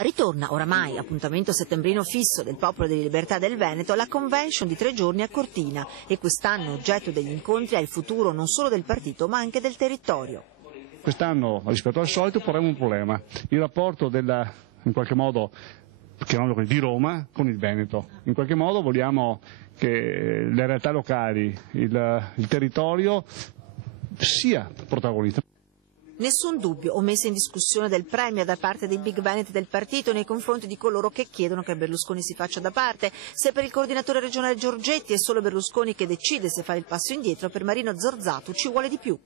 Ritorna oramai, appuntamento settembrino fisso del Popolo della Libertà del Veneto, la convention di 3 giorni a Cortina e quest'anno oggetto degli incontri è il futuro non solo del partito ma anche del territorio. Quest'anno rispetto al solito porremo un problema, il rapporto in qualche modo chiamiamolo di Roma con il Veneto. In qualche modo vogliamo che le realtà locali, il territorio sia protagonista. Nessun dubbio o messa in discussione del Premier da parte dei big Veneti del partito nei confronti di coloro che chiedono che Berlusconi si faccia da parte. Se per il coordinatore regionale Giorgetti è solo Berlusconi che decide se fare il passo indietro, per Marino Zorzato ci vuole di più.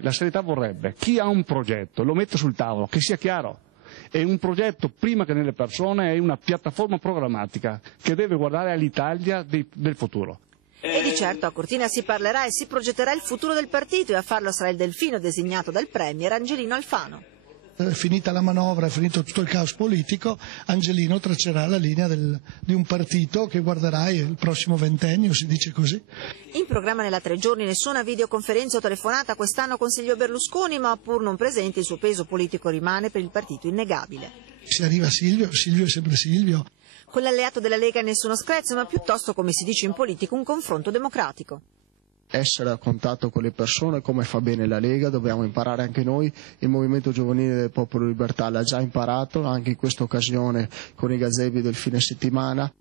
La serietà vorrebbe, chi ha un progetto lo mette sul tavolo, che sia chiaro. È un progetto prima che nelle persone, è una piattaforma programmatica che deve guardare all'Italia del futuro. E di certo a Cortina si parlerà e si progetterà il futuro del partito e a farlo sarà il delfino designato dal Premier Angelino Alfano. Finita la manovra, finito tutto il caos politico, Angelino traccerà la linea di un partito che guarderà il prossimo ventennio, si dice così. In programma nella 3 giorni nessuna videoconferenza o telefonata quest'anno con Silvio Berlusconi, ma pur non presente il suo peso politico rimane per il partito innegabile. Se arriva Silvio è sempre Silvio. Con l'alleato della Lega nessuno screzio, ma piuttosto, come si dice in politica, un confronto democratico. Essere a contatto con le persone come fa bene la Lega, dobbiamo imparare anche noi, il Movimento Giovanile del Popolo Libertà l'ha già imparato anche in questa occasione con i gazebi del fine settimana.